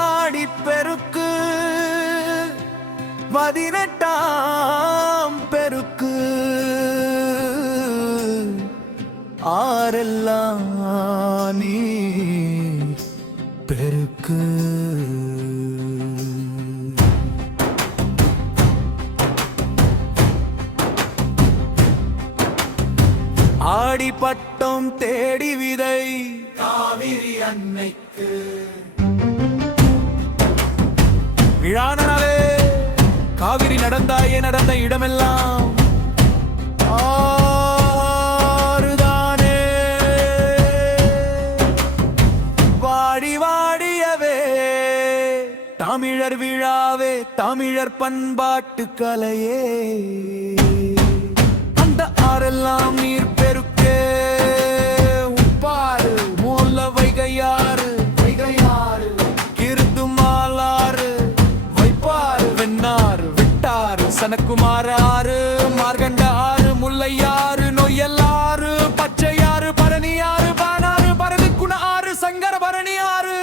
ஆடிப்பெருக்கு 18ஆம் பெருக்கு ஆரெல்லாம் நீ பெருக்கு. ஆடிப்பட்டம் தேடி விதை காவிரி அன்னைக்கு விழானாலே காவிரி நடந்தாயே நடந்த இடமெல்லாம் ஆறுதானே வாடி வாடியவே தமிழர் விழாவே தமிழர் பண்பாட்டு கலையே அந்த ஆறெல்லாம் நீர் பெருக்கே உப்பாறு மூல வைகையாறு கிருதுமாலாறு வைப்பாறு வெண்ணாறு விட்டாறு சனக்குமார ஆறு மார்கண்ட ஆறு முல்லையாறு நொய்யல்லாறு பச்சையாறு பரணியாறு பானாறு பரதி குண ஆறு சங்கர பரணி ஆறு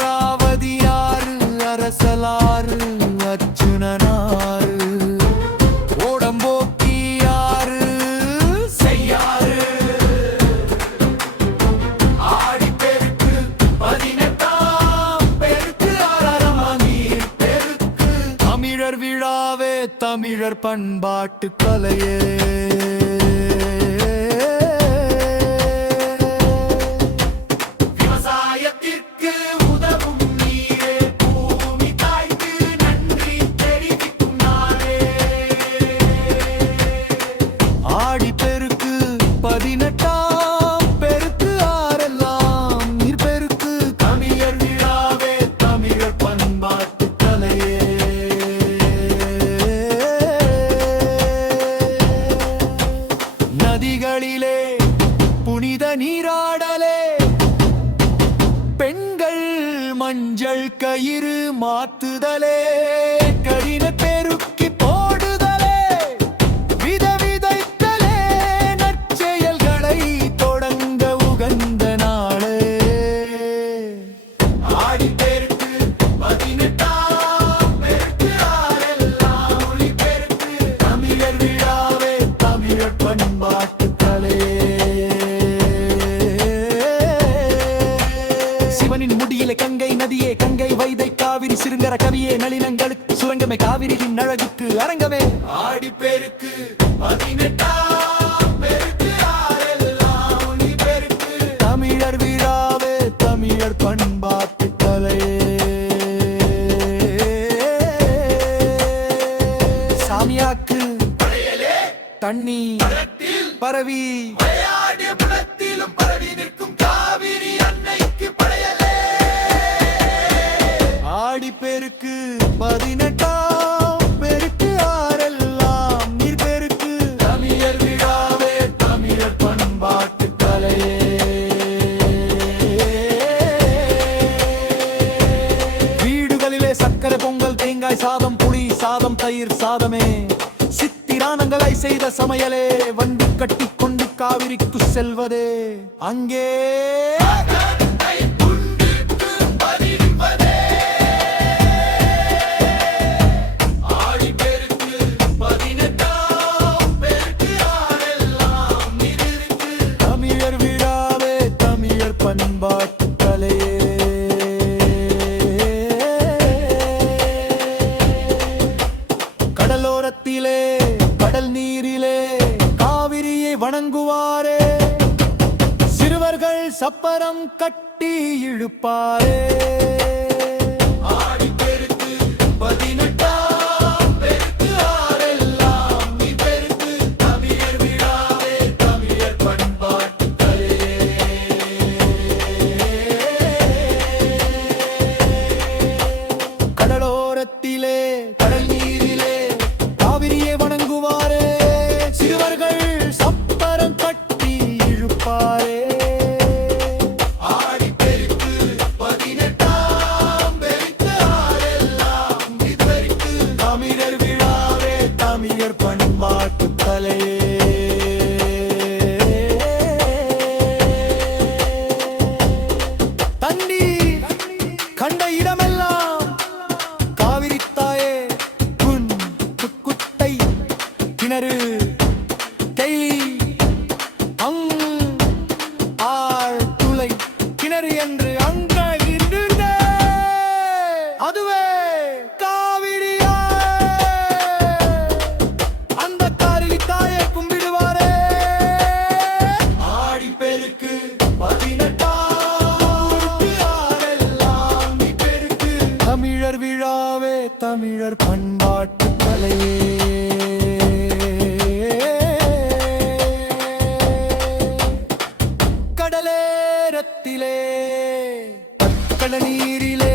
அமராவதியாறு அரசலாறு அர்ஜுனனாறு ஓடம்போக்கியாறு செய்யாறு ஆடிப்பெருக்கு 18ஆம் பெருக்கு ஆறாம் நீர் பெருக்கு தமிழர் விழாவே தமிழர் பண்பாட்டு கலையே ஆடிப்பெருக்கு 18ஆம் பெருக்கு ஆரெல்லாம் நீர் பெருக்கு தமிழர் விழாவே தமிழர் பண்பாட்டு கலையே நதிகளிலே புனித நீராடலே பெண்கள் மஞ்சள் கயிறு மாத்துதலே கடின பெருக்கி போடுதலே விதவிதைத்தலே நற்செயல்களை தொடங்க உகந்த நாளே ஆடிப்பெருக்கு 18ஆம் பெருக்கு ஆரெல்லாம் ஒளி பெருக்கு தமிழர் விழாவே தமிழர் பண்பாட்டு கலையே சிவனின் முடியிலே கங்கை நதியே கங்கை வைதை காவிரி சிறுங்கர கவியே நளினங்களுக்கு சுரங்கமே காவிரியின் அழகுக்கு அரங்கமே ஆடிப்பெருக்கு 18ஆம் பெருக்கு ஆரெல்லாம் ஒளி பெருக்கு தமிழர் விழாவே தமிழர் பண்பாட்டு கலையே சாமியாக்கு தண்ணி பரவி பரவி நிற்கும் காவிரி அன்னைக்கு படையலே ஆடிப்பெருக்கு 18ஆம் பெருக்கு ஆரெல்லாம் நீர் பெருக்கு தமிழர் விழாவே தமிழர் பண்பாட்டு கலையே வீடுகளிலே சக்கரை பொங்கல் தேங்காய் சாதம் புளி சாதம் தயிர் சாதமே சித்திரானங்களை செய்த சமையலே வண்டி கட்டி கொண்டு காவிரிக்கு செல்வதே அங்கே தமிழர் விழாவே தமிழர் பண்பாட்டு கலையே கடலோரத்திலே கடல் நீரிலே காவிரியை வணங்குவாரே சிறுவர்கள் சப்பரம் கட்டி இழுப்பாரே ஆடிப்பெருக்கு 18ஆம் பெருக்கு ஆரெல்லாம் நீர் பெருக்கு தமிழர் விழாவே தமிழர் பண்பாட்டு கலையே கடலோரத்திலே கண்ட இடமெல்லாம் காவிரி தாயே உன் குட்டை கிணறு கெய் அங் ஆழ் துளை கிணறு என்று அங்கிருந்தே அதுவே காவிரியா அந்த காவிரி தாயை கும்பிடுவாரே ஆடி பெருக்கு 18 தமிழர் விழாவே தமிழர் பண்பாட்டு கலையே கடலேரத்திலே பற்கள நீரிலே